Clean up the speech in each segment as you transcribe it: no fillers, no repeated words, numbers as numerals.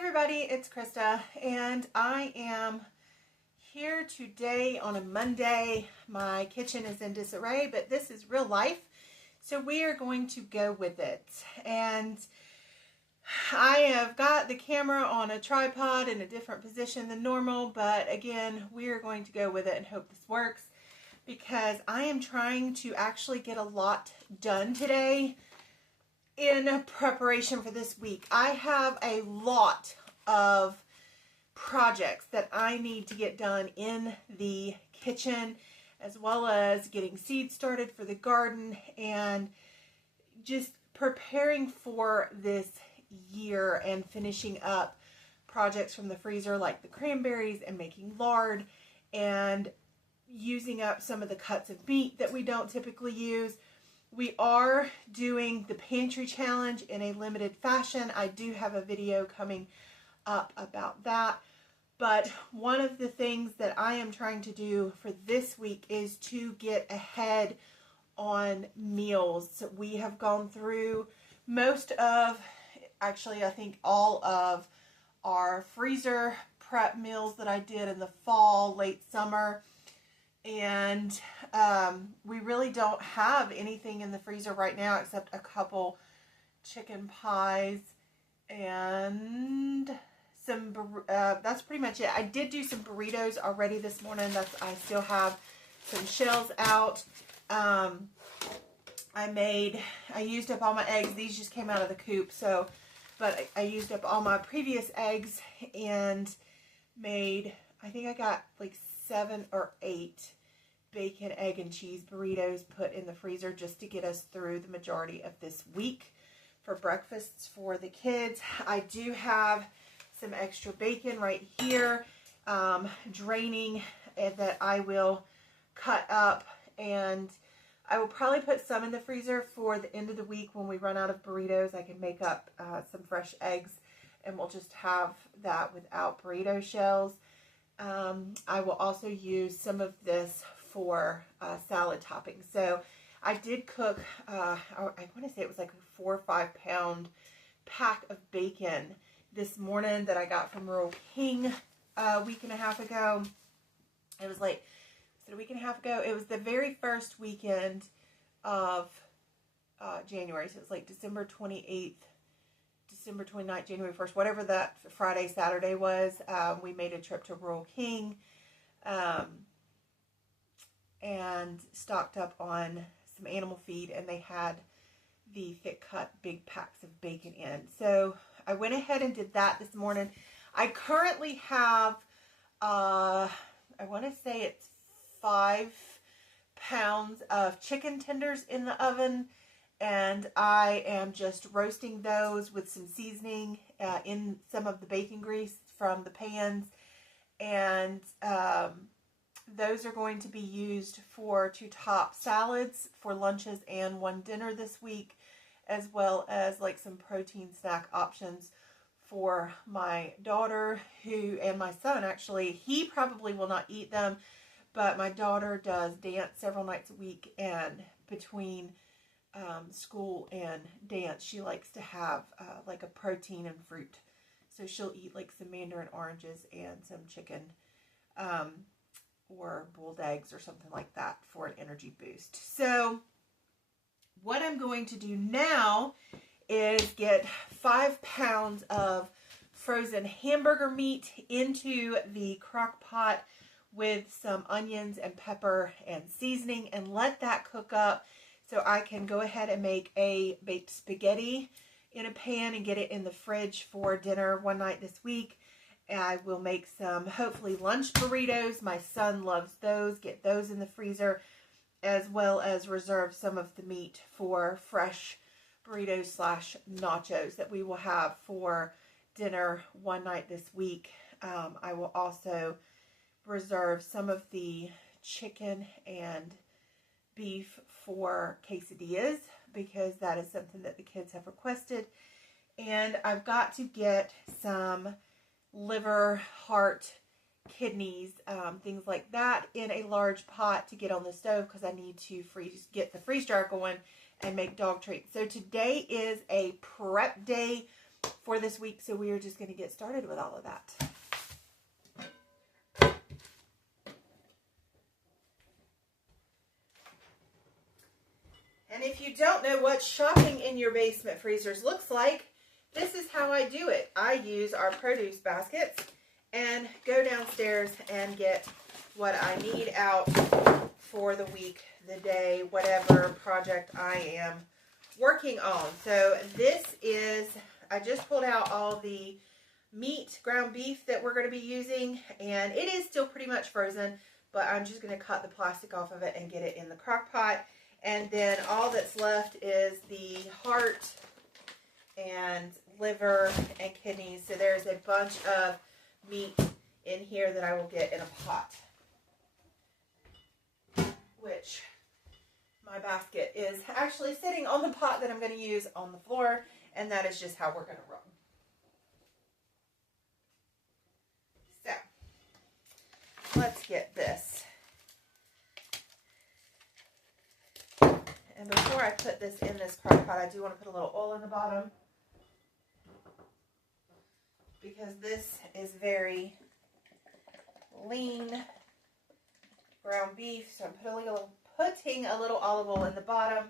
everybody, it's Krista, and I am here today on a Monday. My kitchen is in disarray, but this is real life, so we are going to go with it. And I have got the camera on a tripod in a different position than normal, but again, we are going to go with it and hope this works, because I am trying to actually get a lot done today in preparation for this week. I have a lot of projects that I need to get done in the kitchen, as well as getting seeds started for the garden and just preparing for this year and finishing up projects from the freezer like the cranberries and making lard and using up some of the cuts of meat that we don't typically use. We are doing the pantry challenge in a limited fashion. I do have a video coming up about that. But one of the things that I am trying to do for this week is to get ahead on meals. We have gone through most of, actually I think all of our freezer prep meals that I did in the fall, late summer. And we really don't have anything in the freezer right now except a couple chicken pies and some, that's pretty much it. I did do some burritos already this morning. I still have some shells out. I used up all my eggs. These just came out of the coop, but I used up all my previous eggs and made, I think I got like 7 or 8 bacon, egg, and cheese burritos put in the freezer just to get us through the majority of this week for breakfasts for the kids. I do have some extra bacon right here, draining, that I will cut up, and I will probably put some in the freezer for the end of the week when we run out of burritos. I can make up some fresh eggs, and we'll just have that without burrito shells. I will also use some of this for salad topping. So I did cook, I want to say it was like a 4 or 5 pound pack of bacon this morning that I got from Rural King a week and a half ago. It was like, a week and a half ago? It was the very first weekend of January. So it was like December 28th, December 29th, January 1st, whatever that Friday, Saturday was. We made a trip to Rural King and stocked up on some animal feed, and they had the thick cut big packs of bacon in. So I went ahead and did that this morning. I currently have, I want to say it's 5 pounds of chicken tenders in the oven, and I am just roasting those with some seasoning in some of the bacon grease from the pans, and those are going to be used to top salads for lunches and one dinner this week, as well as like some protein snack options for my daughter and my son. Actually, he probably will not eat them, but my daughter does dance several nights a week, and between school and dance, she likes to have like a protein and fruit. So she'll eat like some mandarin oranges and some chicken or boiled eggs or something like that for an energy boost. So what I'm going to do now is get 5 pounds of frozen hamburger meat into the crock pot with some onions and pepper and seasoning, and let that cook up so I can go ahead and make a baked spaghetti in a pan and get it in the fridge for dinner one night this week. And I will make some, hopefully, lunch burritos. My son loves those. Get those in the freezer, as well as reserve some of the meat for fresh burritos / nachos that we will have for dinner one night this week. I will also reserve some of the chicken and beef for quesadillas, because that is something that the kids have requested. And I've got to get some liver, heart, kidneys, things like that in a large pot to get on the stove, because I need to get the freeze dryer going and make dog treats. So today is a prep day for this week, so we are just going to get started with all of that. And if you don't know what shopping in your basement freezers looks like, this is how I do it. I use our produce baskets and go downstairs and get what I need out for the week, the day, whatever project I am working on. So this is, I just pulled out all the meat, ground beef that we're going to be using, and it is still pretty much frozen, but I'm just going to cut the plastic off of it and get it in the crock pot. And then all that's left is the heart and liver and kidneys. So there's a bunch of meat in here that I will get in a pot, which my basket is actually sitting on the pot that I'm going to use on the floor, and that is just how we're going to roll. So let's get this. And before I put this in this crock pot, I do want to put a little oil in the bottom, because this is very lean ground beef. So I'm putting a little olive oil in the bottom.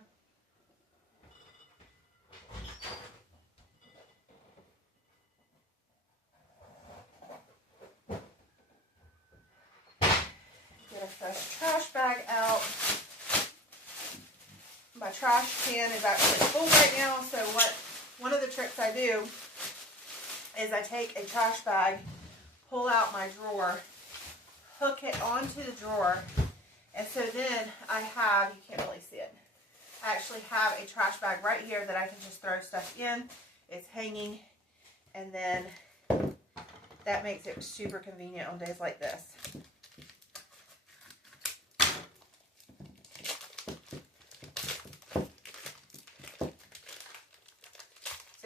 Get a fresh trash bag out. My trash can is actually full right now, so one of the tricks I do is I take a trash bag, pull out my drawer, hook it onto the drawer, and so then I have, you can't really see it, I actually have a trash bag right here that I can just throw stuff in. It's hanging, and then that makes it super convenient on days like this.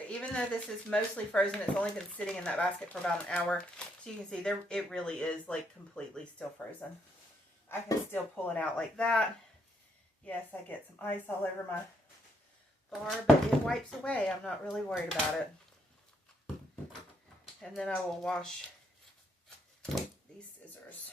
Even though this is mostly frozen, it's only been sitting in that basket for about an hour. So you can see there, it really is like completely still frozen. I can still pull it out like that. Yes, I get some ice all over my bar, but it wipes away. I'm not really worried about it. And then I will wash these scissors.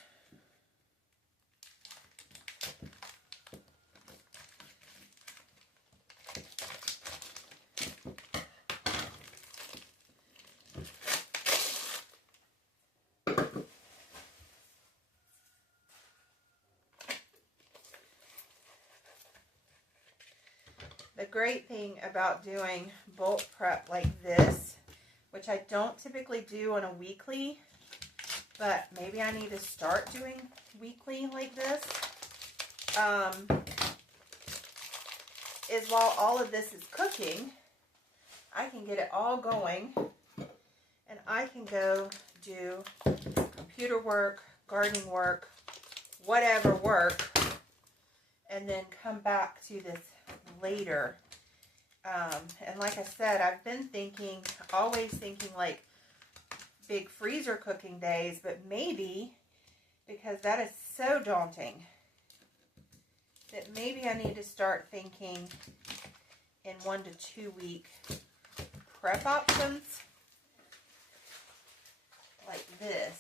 The great thing about doing bulk prep like this, which I don't typically do on a weekly, but maybe I need to start doing weekly like this, is while all of this is cooking, I can get it all going, and I can go do computer work, gardening work, whatever work, and then come back to this later. And like I said, I've been always thinking like big freezer cooking days, but maybe, because that is so daunting, that maybe I need to start thinking in 1 to 2 week prep options like this.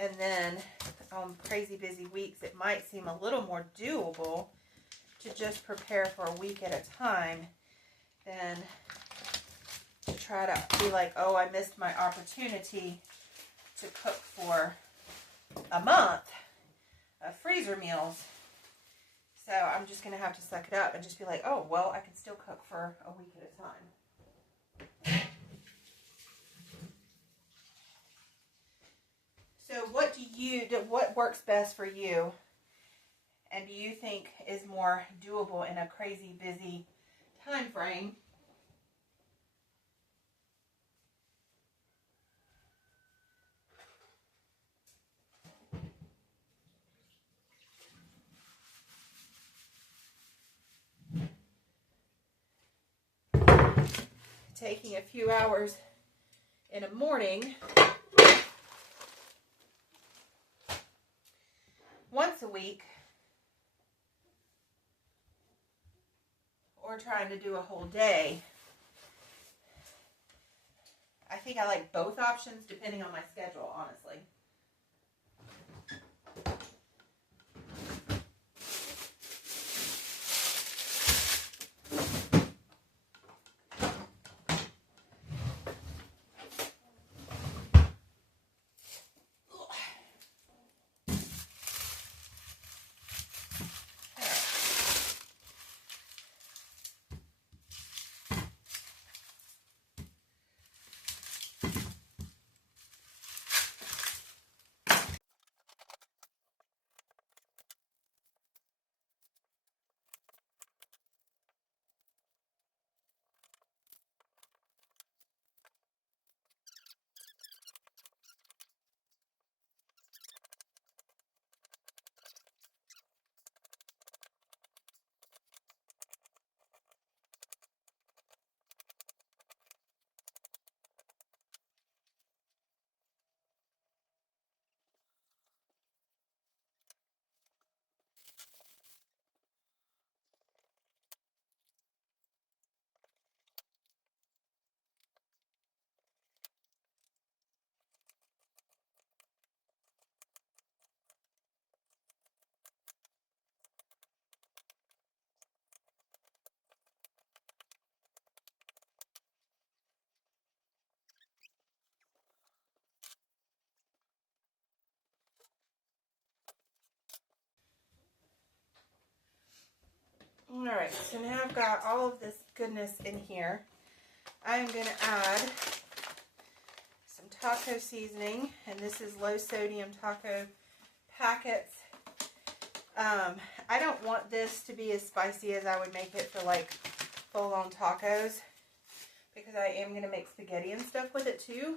And then on crazy busy weeks, it might seem a little more doable to just prepare for a week at a time than to try to be like, oh, I missed my opportunity to cook for a month of freezer meals. So I'm just going to have to suck it up and just be like, oh, well, I can still cook for a week at a time. So what works best for you, and do you think is more doable in a crazy busy time frame? Taking a few hours in a morning once a week or trying to do a whole day. I think I like both options depending on my schedule, honestly. Alright, so now I've got all of this goodness in here. I'm going to add some taco seasoning, and this is low sodium taco packets. I don't want this to be as spicy as I would make it for like full-on tacos, because I am going to make spaghetti and stuff with it too.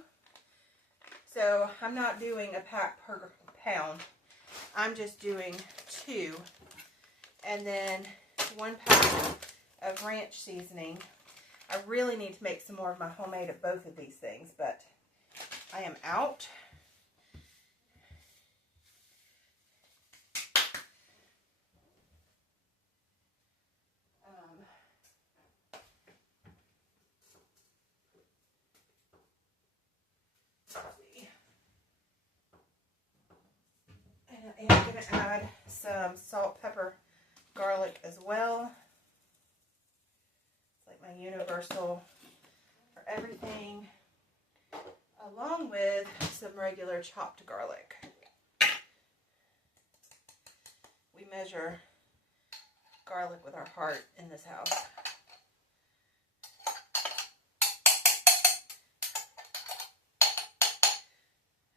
So I'm not doing a pack per pound. I'm just doing 2. And then 1 pack of ranch seasoning. I really need to make some more of my homemade at both of these things, but I am out. Let's see. And I am going to add some salt, pepper, garlic as well. It's like my universal for everything, along with some regular chopped garlic. We measure garlic with our heart in this house.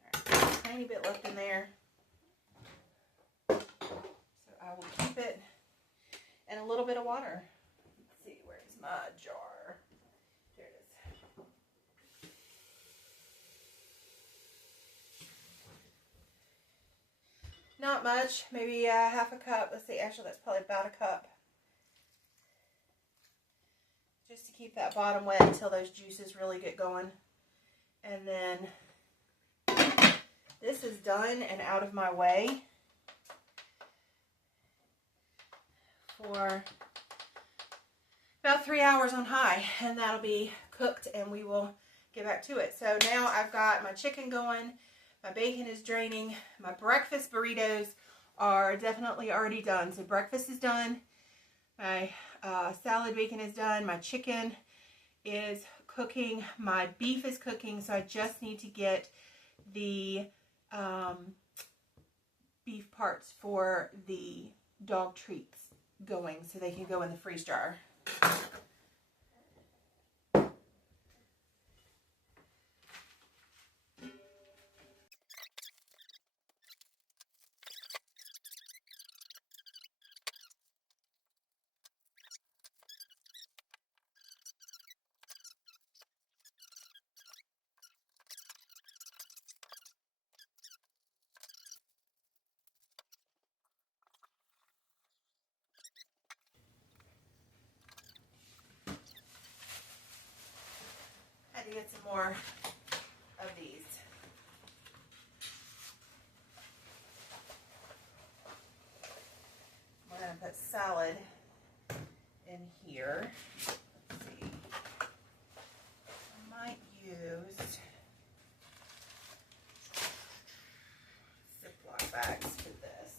All right, a tiny bit left in there. So I will keep it. And a little bit of water. Let's see, where's my jar? There it is. Not much, maybe half a cup. Let's see, actually that's probably about a cup. Just to keep that bottom wet until those juices really get going. And then this is done and out of my way for about 3 hours on high, and that'll be cooked and we will get back to it. So now I've got my chicken going, my bacon is draining, my breakfast burritos are definitely already done. So breakfast is done, my salad bacon is done, my chicken is cooking, my beef is cooking, so I just need to get the beef parts for the dog treats going so they can go in the freeze jar. To get some more of these. put salad in here. Let's see. I might use Ziploc bags for this.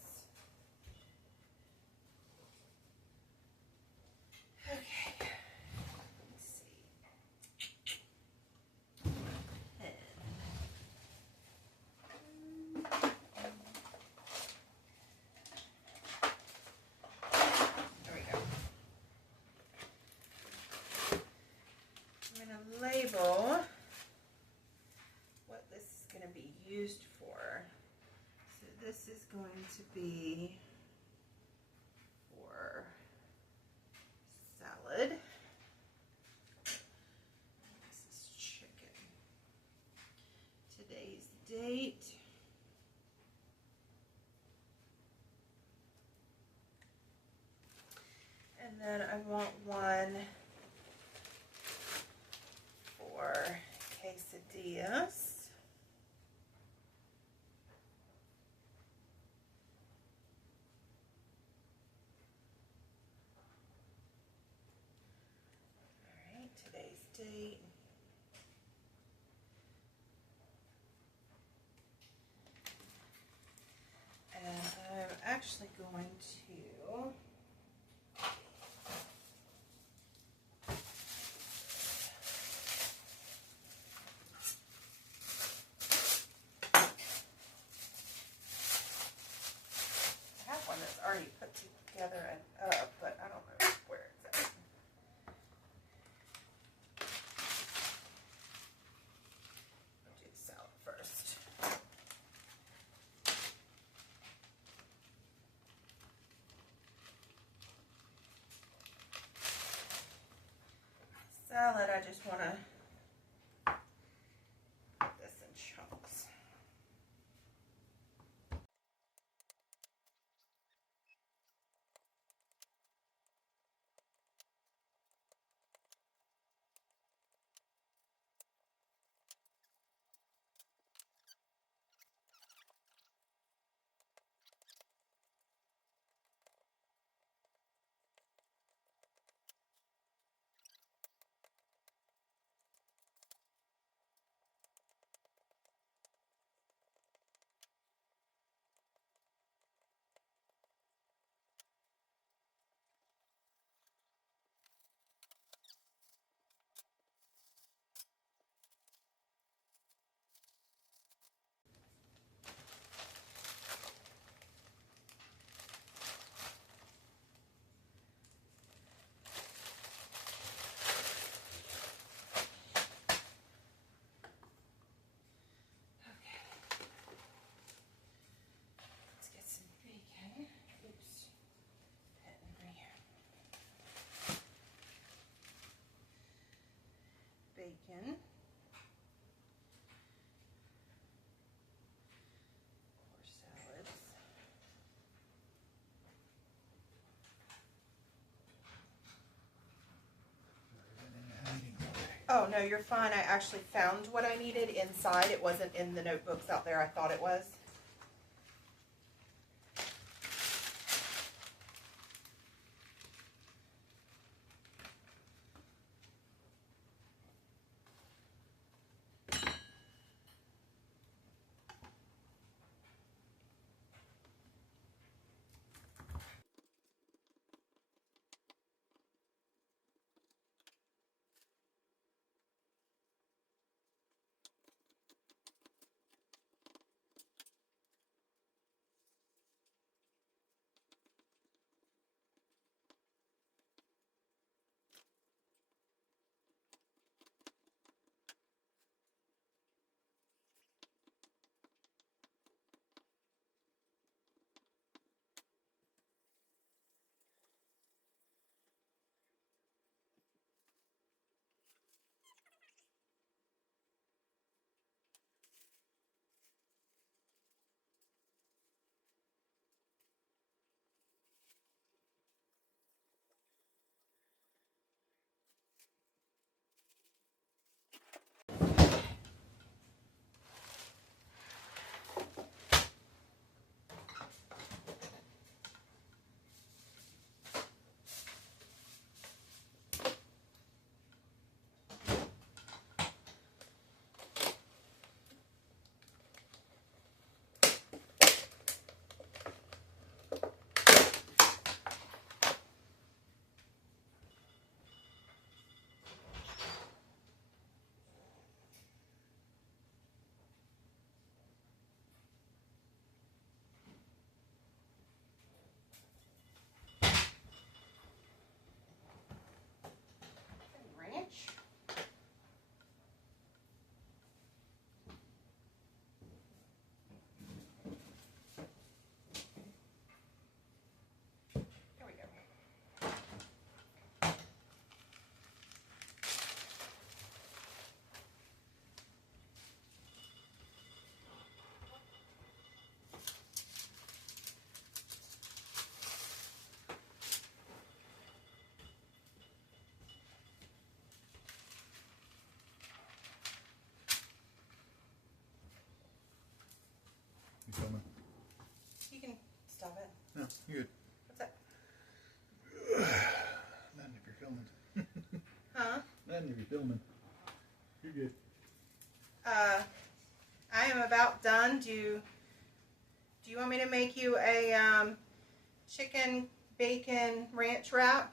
Okay. Let's see. There we go. I'm going to label what this is going to be used for. So this is going to be for salad. This is chicken. Today's date. And then I want one for quesadillas. All right, today's date. And I'm actually going to one that's already put together and up, but I don't know where it's at. I'll do the salad first. Salad, I just want to put this in chunks. Bacon. For salads. Oh, no, you're fine. I actually found what I needed inside. It wasn't in the notebooks out there. I thought it was. you're good. What's that? Not if you're filming. Huh? Not if you're filming. You're good. I am about done. Do you want me to make you a chicken bacon ranch wrap?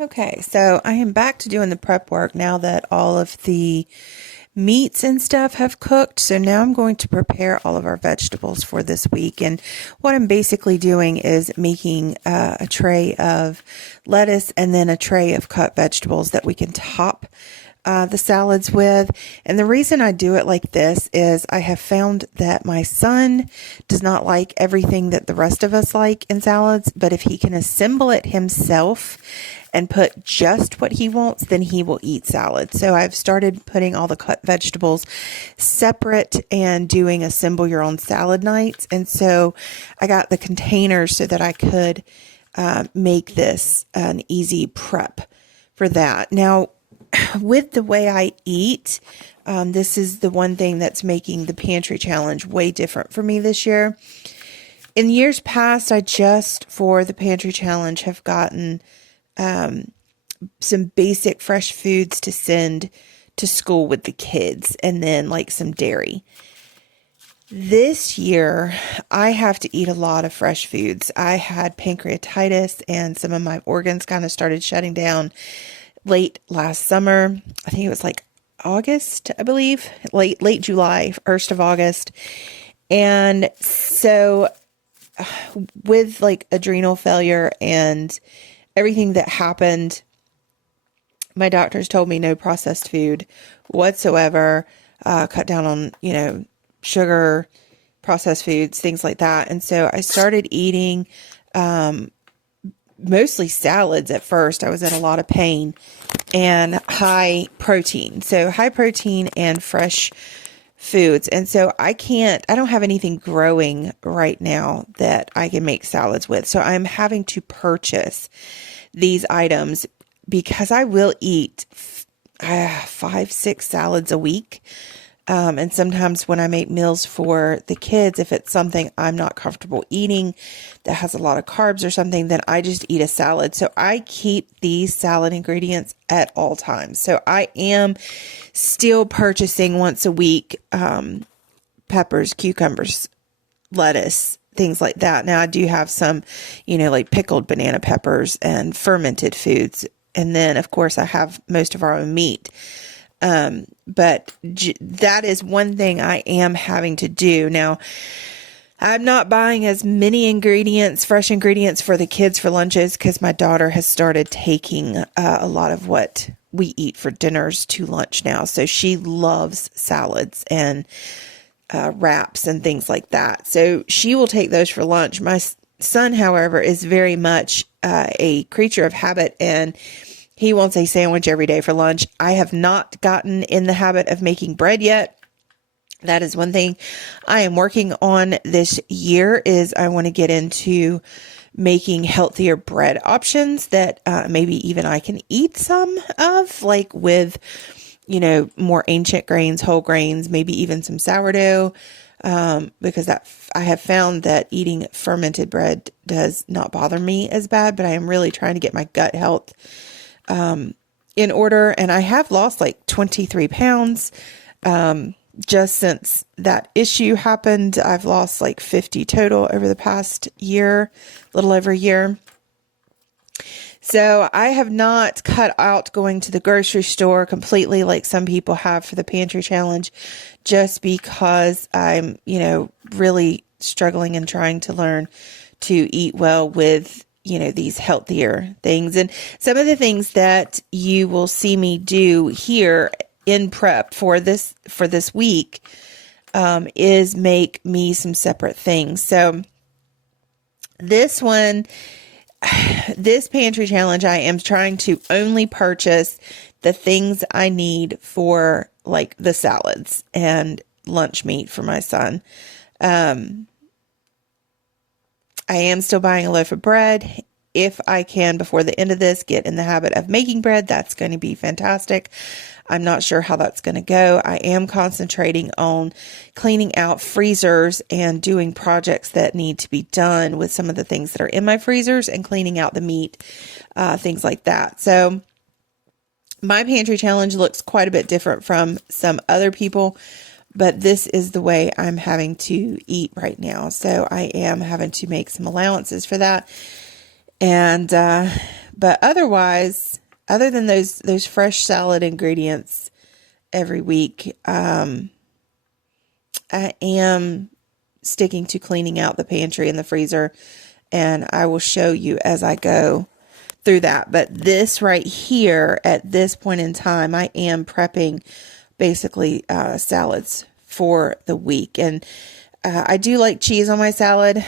Okay, so I am back to doing the prep work now that all of the meats and stuff have cooked. So now I'm going to prepare all of our vegetables for this week. And what I'm basically doing is making a tray of lettuce and then a tray of cut vegetables that we can top the salads with. And the reason I do it like this is I have found that my son does not like everything that the rest of us like in salads, but if he can assemble it himself and put just what he wants, then he will eat salad. So I've started putting all the cut vegetables separate and doing assemble your own salad nights. And so I got the containers so that I could make this an easy prep for that. Now, with the way I eat, this is the one thing that's making the pantry challenge way different for me this year. In years past, I just, for the pantry challenge, have gotten some basic fresh foods to send to school with the kids and then like some dairy. This year, I have to eat a lot of fresh foods. I had pancreatitis and some of my organs kind of started shutting down late last summer. I think it was like August, I believe, late July, 1st of August. And so with like adrenal failure and everything that happened, my doctors told me no processed food whatsoever, cut down on, sugar, processed foods, things like that. And so I started eating mostly salads at first. I was in a lot of pain, and high protein. So high protein and fresh foods. And so I don't have anything growing right now that I can make salads with. So I'm having to purchase these items because I will eat 5-6 salads a week. And sometimes when I make meals for the kids, if it's something I'm not comfortable eating that has a lot of carbs or something, then I just eat a salad. So I keep these salad ingredients at all times. So I am still purchasing once a week, peppers, cucumbers, lettuce, things like that. Now I do have some, like pickled banana peppers and fermented foods. And then of course I have most of our own meat. But that is one thing I am having to do. Now, I'm not buying as many fresh ingredients for the kids for lunches because my daughter has started taking a lot of what we eat for dinners to lunch now. So she loves salads and wraps and things like that. So she will take those for lunch. My son, however, is very much a creature of habit, and he wants a sandwich every day for lunch. I have not gotten in the habit of making bread yet. That is one thing I am working on this year, is I want to get into making healthier bread options that maybe even I can eat some of, like with, more ancient grains, whole grains, maybe even some sourdough, because I have found that eating fermented bread does not bother me as bad, but I am really trying to get my gut health in order. And I have lost like 23 pounds. Just since that issue happened, I've lost like 50 total over the past year, a little over a year. So I have not cut out going to the grocery store completely like some people have for the pantry challenge, just because I'm, really struggling and trying to learn to eat well with, these healthier things. And some of the things that you will see me do here in prep for this week is make me some separate things. So this pantry challenge, I am trying to only purchase the things I need for like the salads and lunch meat for my son. I am still buying a loaf of bread. If I can, before the end of this, get in the habit of making bread, that's going to be fantastic. I'm not sure how that's going to go. I am concentrating on cleaning out freezers and doing projects that need to be done with some of the things that are in my freezers and cleaning out the meat, things like that. So my pantry challenge looks quite a bit different from some other people, but this is the way I'm having to eat right now. So I am having to make some allowances for that. And, but otherwise, other than those fresh salad ingredients every week, I am sticking to cleaning out the pantry and the freezer, and I will show you as I go through that. But this right here, at this point in time, I am prepping basically salads for the week. And I do like cheese on my salad,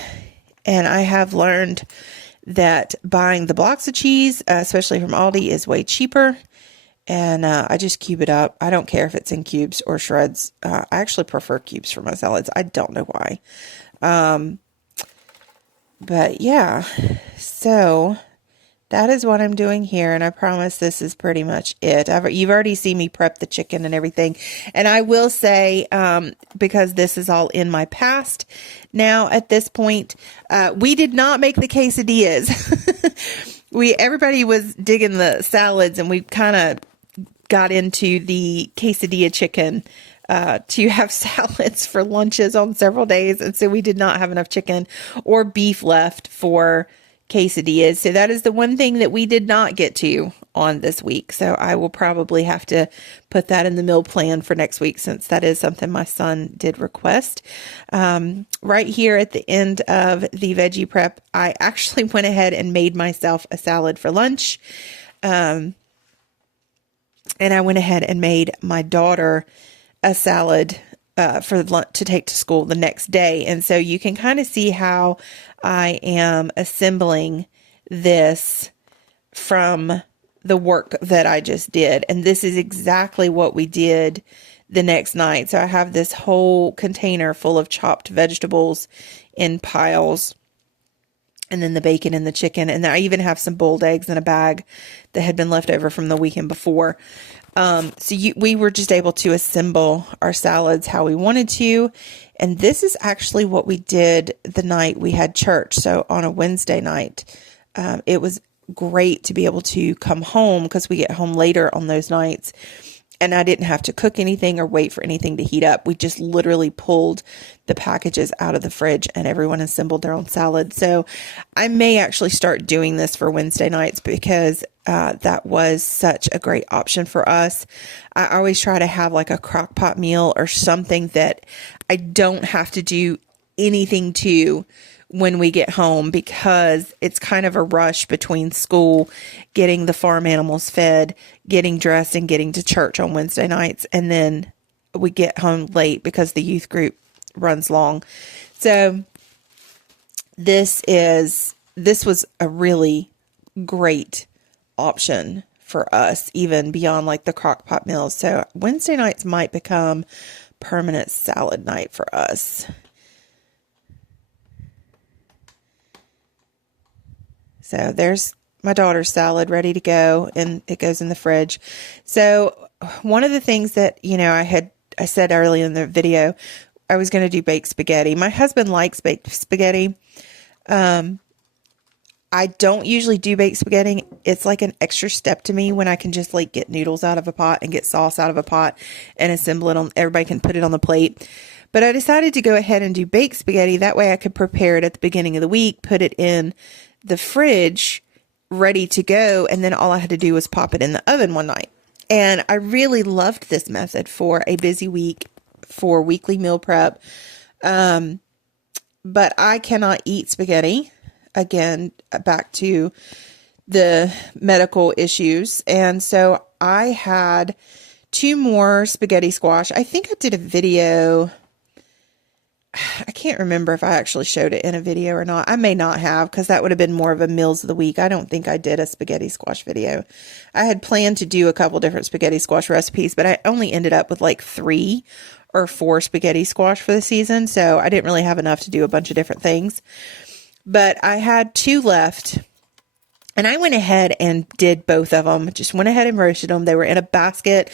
and I have learned that buying the blocks of cheese, especially from Aldi, is way cheaper. And I just cube it up. I don't care if it's in cubes or shreds. I actually prefer cubes for my salads. I don't know why. But yeah, so that is what I'm doing here. And I promise this is pretty much it. You've already seen me prep the chicken and everything. And I will say, because this is all in my past now at this point, we did not make the quesadillas. Everybody was digging the salads, and we kind of got into the quesadilla chicken to have salads for lunches on several days. And so we did not have enough chicken or beef left for quesadillas. So that is the one thing that we did not get to on this week. So I will probably have to put that in the meal plan for next week, since that is something my son did request. Right here at the end of the veggie prep, I actually went ahead and made myself a salad for lunch. And I went ahead and made my daughter a salad for lunch to take to school the next day. And so you can kind of see how I am assembling this from the work that I just did. And this is exactly what we did the next night. So I have this whole container full of chopped vegetables in piles, and then the bacon and the chicken. And I even have some boiled eggs in a bag that had been left over from the weekend before. We were just able to assemble our salads how we wanted to. And this is actually what we did the night we had church. So on a Wednesday night, it was great to be able to come home, because we get home later on those nights, and I didn't have to cook anything or wait for anything to heat up. We just literally pulled the packages out of the fridge and everyone assembled their own salad. So I may actually start doing this for Wednesday nights, because that was such a great option for us. I always try to have like a crock pot meal or something that I don't have to do anything to when we get home, because it's kind of a rush between school, getting the farm animals fed, getting dressed, and getting to church on Wednesday nights. And then we get home late because the youth group runs long. So this was a really great option for us, even beyond like the crock pot meals. So Wednesday nights might become permanent salad night for us. So there's my daughter's salad ready to go, and it goes in the fridge. So one of the things that, I said earlier in the video, I was going to do baked spaghetti. My husband likes baked spaghetti. I don't usually do baked spaghetti. It's like an extra step to me when I can just like get noodles out of a pot and get sauce out of a pot and assemble it on, everybody can put it on the plate. But I decided to go ahead and do baked spaghetti. That way I could prepare it at the beginning of the week, put it in the fridge ready to go, and then all I had to do was pop it in the oven one night. And I really loved this method for a busy week for weekly meal prep. But I cannot eat spaghetti. Again, back to the medical issues. And so I had 2 more spaghetti squash. I think I did a video. I can't remember if I actually showed it in a video or not. I may not have, because that would have been more of a meals of the week. I don't think I did a spaghetti squash video. I had planned to do a couple different spaghetti squash recipes, but I only ended up with like 3 or 4 spaghetti squash for the season. So I didn't really have enough to do a bunch of different things. But I had 2 left, and I went ahead and did both of them. Just went ahead and roasted them. They were in a basket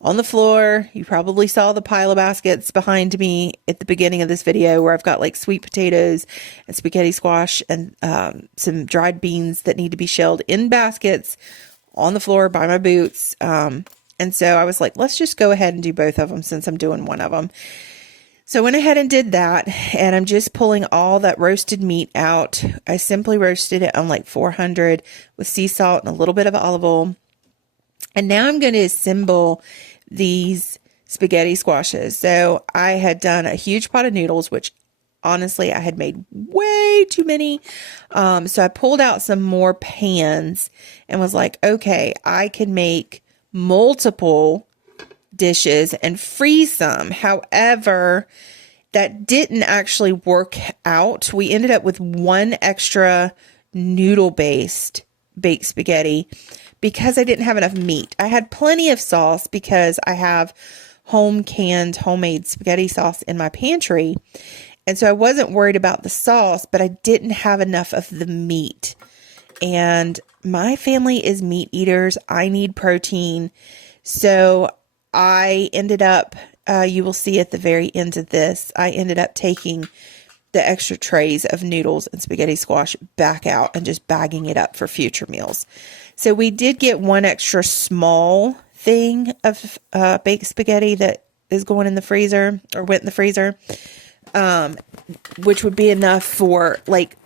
on the floor. You probably saw the pile of baskets behind me at the beginning of this video, where I've got like sweet potatoes and spaghetti squash and some dried beans that need to be shelled in baskets on the floor by my boots. And so I was like, let's just go ahead and do both of them since I'm doing one of them. So I went ahead and did that, and I'm just pulling all that roasted meat out. I simply roasted it on like 400 with sea salt and a little bit of olive oil. And now I'm going to assemble these spaghetti squashes. So I had done a huge pot of noodles, which honestly I had made way too many. So I pulled out some more pans and was like, okay, I can make multiple dishes and freeze some. However, that didn't actually work out. We ended up with 1 extra noodle-based baked spaghetti because I didn't have enough meat. I had plenty of sauce because I have homemade spaghetti sauce in my pantry. And so I wasn't worried about the sauce, but I didn't have enough of the meat. And my family is meat eaters. I need protein. So I ended up, you will see at the very end of this, I ended up taking the extra trays of noodles and spaghetti squash back out and just bagging it up for future meals. So we did get 1 extra small thing of baked spaghetti that is going in the freezer, or went in the freezer, which would be enough for like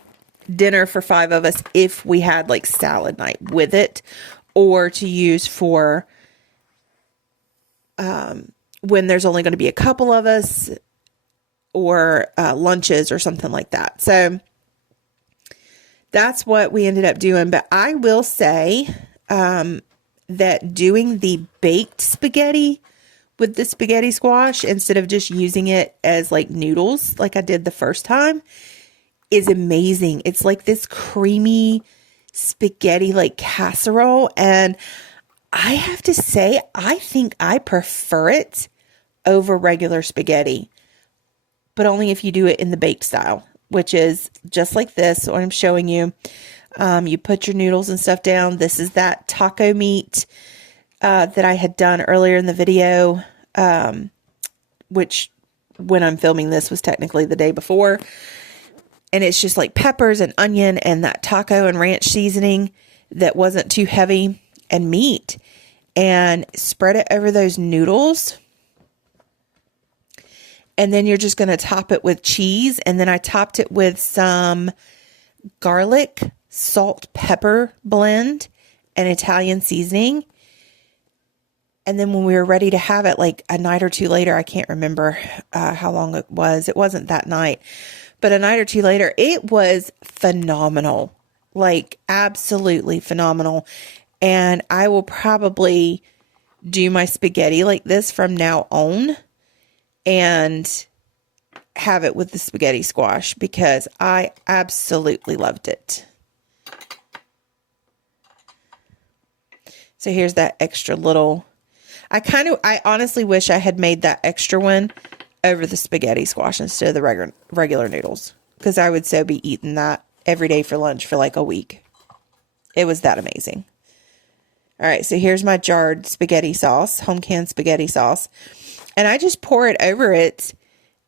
dinner for 5 of us if we had like salad night with it, or to use for when there's only going to be a couple of us, or lunches or something like that. So that's what we ended up doing. But I will say that doing the baked spaghetti with the spaghetti squash, instead of just using it as like noodles like I did the first time, is amazing. It's like this creamy spaghetti like casserole, and I have to say, I think I prefer it over regular spaghetti, but only if you do it in the baked style, which is just like this, what I'm showing you. You put your noodles and stuff down. This is that taco meat that I had done earlier in the video, which when I'm filming this was technically the day before. And it's just like peppers and onion and that taco and ranch seasoning that wasn't too heavy, and meat, and spread it over those noodles. And then you're just going to top it with cheese. And then I topped it with some garlic, salt, pepper blend and Italian seasoning. And then when we were ready to have it, like a night or two later, I can't remember how long it was. It wasn't that night, but a night or two later, it was phenomenal, like absolutely phenomenal. And I will probably do my spaghetti like this from now on and have it with the spaghetti squash because I absolutely loved it. So here's that extra little, I honestly wish I had made that extra one over the spaghetti squash instead of the regular noodles, because I would so be eating that every day for lunch for like a week. It was that amazing. All right, so here's my jarred spaghetti sauce, home canned spaghetti sauce. And I just pour it over it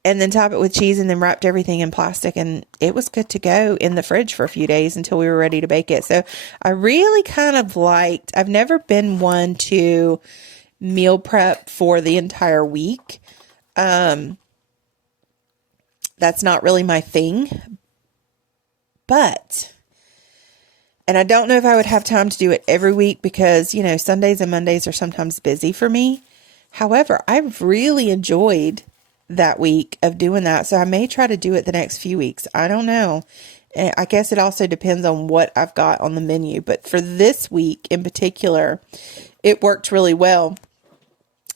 and then top it with cheese and then wrapped everything in plastic. And it was good to go in the fridge for a few days until we were ready to bake it. So I really kind of liked, I've never been one to meal prep for the entire week. That's not really my thing. But... and I don't know if I would have time to do it every week because, you know, Sundays and Mondays are sometimes busy for me. However, I've really enjoyed that week of doing that. So I may try to do it the next few weeks. I don't know. And I guess it also depends on what I've got on the menu. But for this week in particular, it worked really well.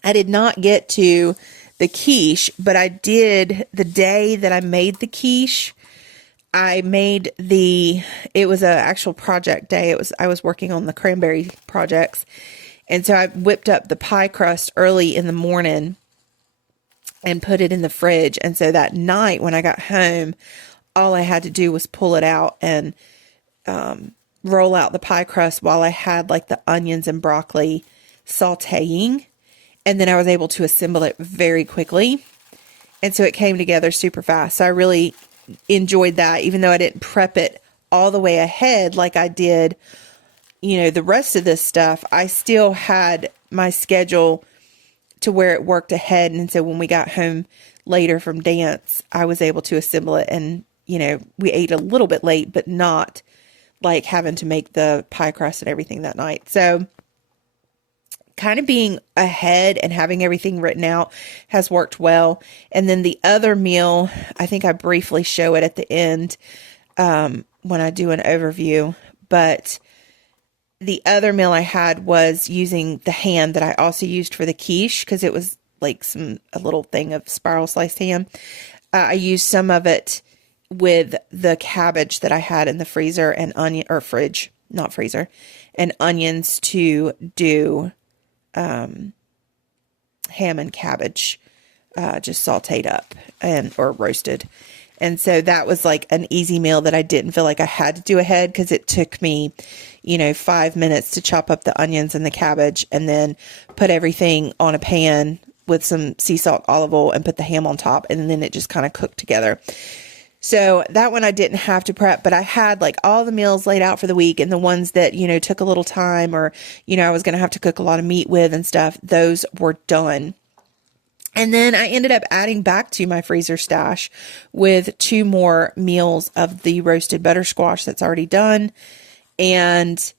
I did not get to the quiche, but I did the day that I made the quiche. I made it was an actual project day. I was working on the cranberry projects. And so I whipped up the pie crust early in the morning and put it in the fridge. And so that night when I got home, all I had to do was pull it out and roll out the pie crust while I had like the onions and broccoli sauteing. And then I was able to assemble it very quickly. And so it came together super fast. So I really enjoyed that, even though I didn't prep it all the way ahead like I did, you know, the rest of this stuff. I still had my schedule to where it worked ahead. And so when we got home later from dance, I was able to assemble it. And, you know, we ate a little bit late, but not like having to make the pie crust and everything that night. So kind of being ahead and having everything written out has worked well. And then the other meal, I think I briefly show it at the end when I do an overview, but the other meal I had was using the ham that I also used for the quiche because it was like a little thing of spiral sliced ham. I used some of it with the cabbage that I had in the freezer and fridge, not freezer, and onions to do ham and cabbage just sauteed up or roasted. And so that was like an easy meal that I didn't feel like I had to do ahead because it took me, 5 minutes to chop up the onions and the cabbage and then put everything on a pan with some sea salt, olive oil, and put the ham on top. And then it just kind of cooked together. So that one I didn't have to prep, but I had like all the meals laid out for the week, and the ones that, took a little time or, I was going to have to cook a lot of meat with and stuff, those were done. And then I ended up adding back to my freezer stash with 2 more meals of the roasted butter squash that's already done and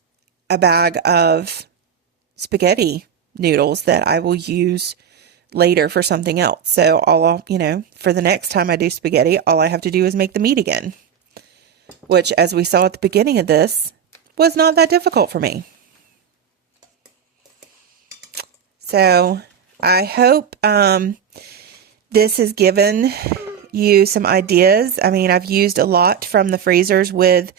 a bag of spaghetti noodles that I will use later for something else. So for the next time I do spaghetti, all I have to do is make the meat again, which, as we saw at the beginning of this, was not that difficult for me. So I hope this has given you some ideas. I mean, I've used a lot from the freezers with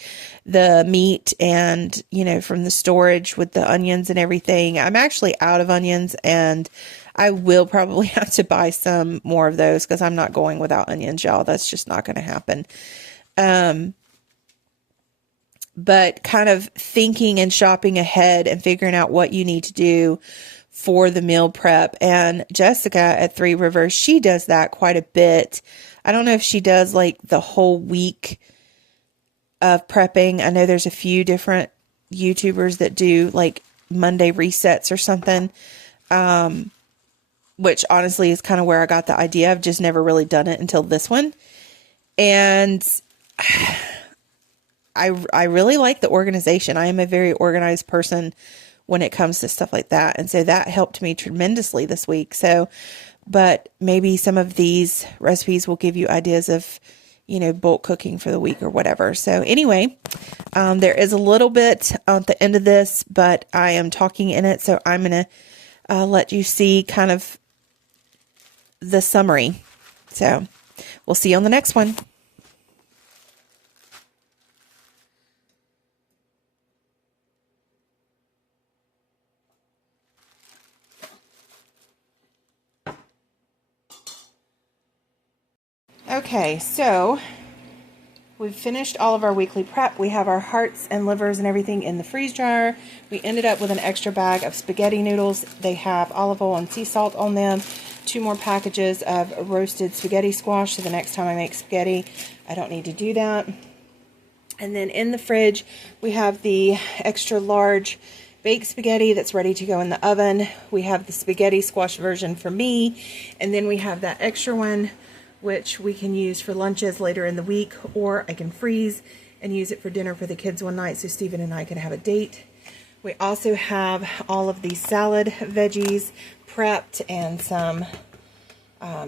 the meat and, from the storage with the onions and everything. I'm actually out of onions, and I will probably have to buy some more of those because I'm not going without onions, y'all. That's just not going to happen. But kind of thinking and shopping ahead and figuring out what you need to do for the meal prep. And Jessica at Three Rivers, she does that quite a bit. I don't know if she does like the whole week of prepping. I know there's a few different YouTubers that do like Monday resets or something. Which honestly is kind of where I got the idea. I've just never really done it until this one. And I really like the organization. I am a very organized person when it comes to stuff like that. And so that helped me tremendously this week. So, but maybe some of these recipes will give you ideas of, bulk cooking for the week or whatever. So anyway, there is a little bit at the end of this, but I am talking in it. So I'm going to let you see kind of the summary. So we'll see you on the next one. Okay, so we've finished all of our weekly prep. We have our hearts and livers and everything in the freeze dryer. We ended up with an extra bag of spaghetti noodles. They have olive oil and sea salt on them. 2 more packages of roasted spaghetti squash, so the next time I make spaghetti, I don't need to do that. And then in the fridge, we have the extra large baked spaghetti that's ready to go in the oven. We have the spaghetti squash version for me, and then we have that extra one which we can use for lunches later in the week, or I can freeze and use it for dinner for the kids one night so Stephen and I can have a date. We also have all of these salad veggies prepped and some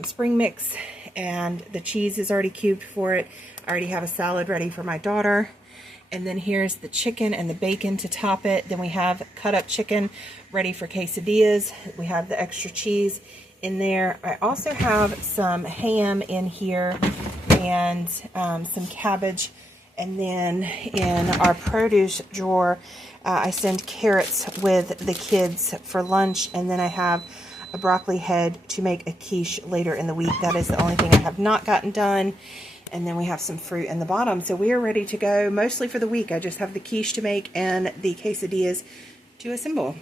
spring mix, and the cheese is already cubed for it. I already have a salad ready for my daughter. And then here's the chicken and the bacon to top it. Then we have cut up chicken ready for quesadillas. We have the extra cheese in there. I also have some ham in here and some cabbage. And then in our produce drawer, I send carrots with the kids for lunch. And then I have a broccoli head to make a quiche later in the week. That is the only thing I have not gotten done. And then we have some fruit in the bottom. So we are ready to go mostly for the week. I just have the quiche to make and the quesadillas to assemble.